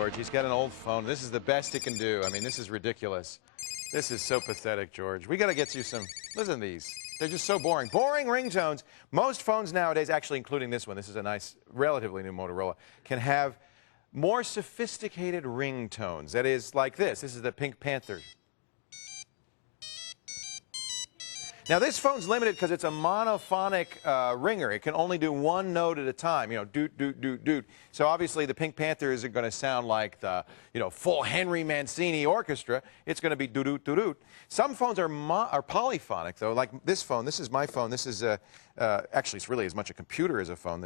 George, he's got an old phone. This is the best it can do. I mean, this is ridiculous. This is so pathetic, George. We got to get you some. Listen to these. They're just so boring. Boring ringtones. Most phones nowadays, actually including this one, this is a nice, relatively new Motorola, can have more sophisticated ringtones. That is like this. This is the Pink Panther. Now, this phone's limited because it's a monophonic ringer. It can only do one note at a time, you know, doot, doot, doot, doot. So obviously the Pink Panther isn't going to sound like the, you know, full Henry Mancini orchestra. It's going to be doot, doot, doot, doot. Some phones are polyphonic, though, like this phone. This is my phone. This is, actually, it's really as much a computer as a phone.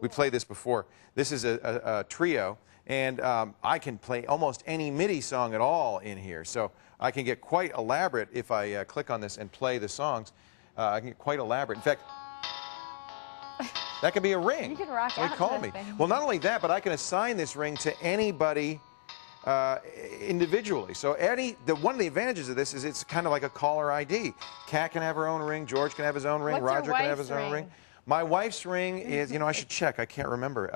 We played this before. This is a trio, and I can play almost any MIDI song at all in here. So I can get quite elaborate if I click on this and play the songs. I can get quite elaborate. In fact, that can be a ring. You can rock They out call to me. this thing. Well, not only that, but I can assign this ring to anybody individually. So one of the advantages of this is it's kind of like a caller ID. Kat can have her own ring. George can have his own ring. What's Roger your can have his wife's own ring. ring? My wife's ring is, you know, I should check. I can't remember.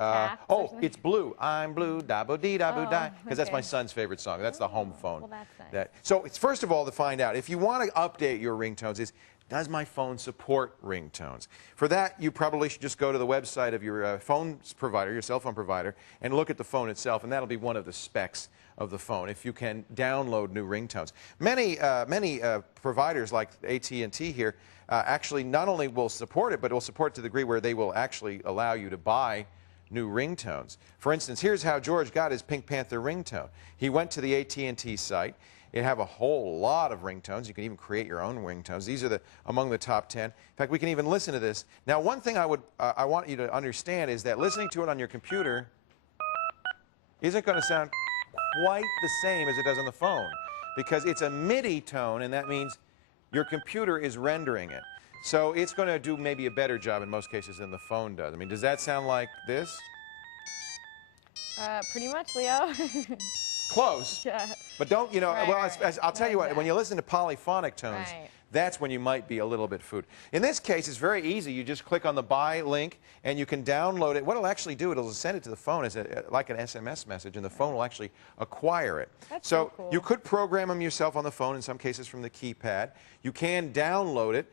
Oh, it's blue. I'm blue, da-bo-dee-da-bo-die, because that's my son's favorite song. That's the home phone. Well, that's nice. So it's first of all to find out, if you want to update your ringtones, does my phone support ringtones? For that, you probably should just go to the website of your phone provider, your cell phone provider, and look at the phone itself, and that'll be one of the specs of the phone, if you can download new ringtones. Many providers like AT&T here actually not only will support it, but will support to the degree where they will actually allow you to buy new ringtones. For instance, here's how George got his Pink Panther ringtone. He went to the AT&T site. It have a whole lot of ringtones. You can even create your own ringtones. These are among the top 10. In fact, we can even listen to this. Now, one thing I want you to understand is that listening to it on your computer isn't going to sound quite the same as it does on the phone, because it's a MIDI tone, and that means your computer is rendering it. So it's going to do maybe a better job in most cases than the phone does. I mean, does that sound like this? Pretty much, Leo. Close. Yeah. But don't, you know, Right, well, right. I'll tell you what, Yeah. when you listen to polyphonic tones, Right. that's when you might be a little bit food. In this case, it's very easy. You just click on the buy link, and you can download it. What it'll actually do, it'll send it to the phone as like an SMS message, and the phone will actually acquire it. That's so cool. you could program them yourself on the phone, in some cases from the keypad. You can download it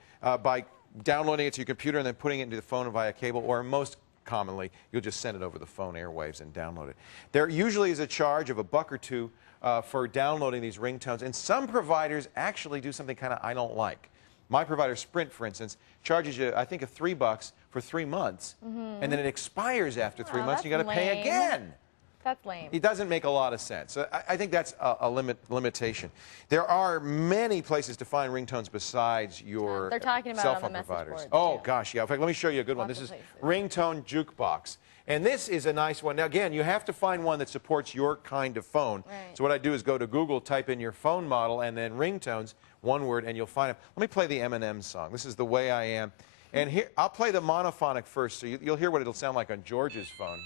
by downloading it to your computer and then putting it into the phone via cable, or most commonly, you'll just send it over the phone airwaves and download it. There usually is a charge of $1 or $2 for downloading these ringtones, and some providers actually do something kind of I don't like. My provider, Sprint, for instance, charges you, I think, $3 for 3 months, and then it expires after 3 months, and you got to pay lame. again. That's lame. It doesn't make a lot of sense. So I think that's a limitation. There are many places to find ringtones besides your They're talking about cell it on phone the message providers. boards, Oh, too. gosh, yeah. In fact, let me show you a good one. Lots This of is places. Ringtone Jukebox. And this is a nice one. Now, again, you have to find one that supports your kind of phone. Right. So what I do is go to Google, type in your phone model, and then ringtones, one word, and you'll find them. Let me play the Eminem song. This is The Way I Am. And here, I'll play the monophonic first, so you'll hear what it'll sound like on George's phone.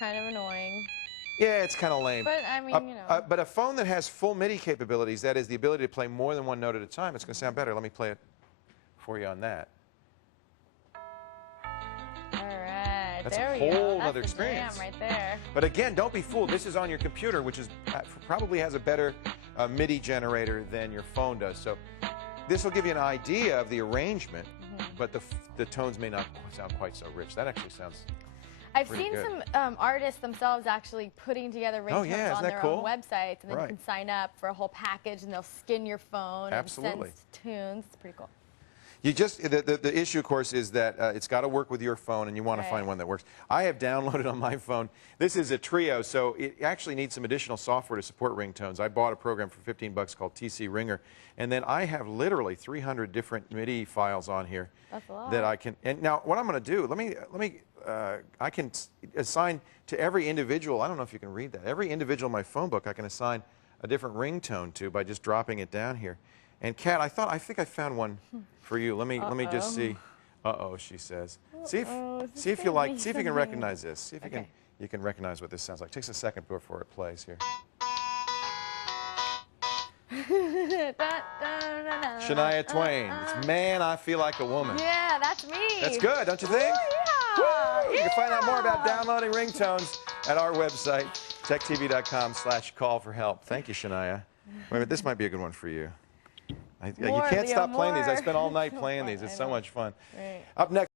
Kind of annoying. Yeah, it's kind of lame. But, I mean, you know. But a phone that has full MIDI capabilities, that is the ability to play more than one note at a time, it's going to sound better. Let me play it for you on that. All right. That's there a we go. whole That's other the experience. jam right there. But again, don't be fooled. This is on your computer, which is probably has a better MIDI generator than your phone does. So this will give you an idea of the arrangement, but the tones may not sound quite so rich. That actually sounds I've pretty seen good. some artists themselves actually putting together ringtones yeah, isn't on that their cool? own websites, and then Right. you can sign up for a whole package, and they'll skin your phone Absolutely. and send tunes. It's pretty cool. You just the issue, of course, is that it's got to work with your phone, and you want to Right. find one that works. I have downloaded on my phone. This is a trio, so it actually needs some additional software to support ringtones. I bought a program for $15 called TC Ringer, and then I have literally 300 different MIDI files on here That's a lot. that I can. And now, what I'm going to do, I can assign to every individual. I don't know if you can read that. Every individual in my phone book, I can assign a different ringtone to by just dropping it down here. And Kat, I think I found one for you. Let me just see. Uh-oh, she says. See if you like. See if you can recognize this. See if you can recognize what this sounds like. Takes a second before it plays here. Shania Twain. It's Man, I Feel Like a Woman. Yeah, that's me. That's good, don't you think? Ooh, yeah. Woo! You can find out more about downloading ringtones at our website, techtv.com/call for help. Thank you, Shania. Wait a minute, this might be a good one for you. You More, can't Leo, stop playing these. I more. spent all night So playing fun, these. It's I so know. much fun. Right. Up next.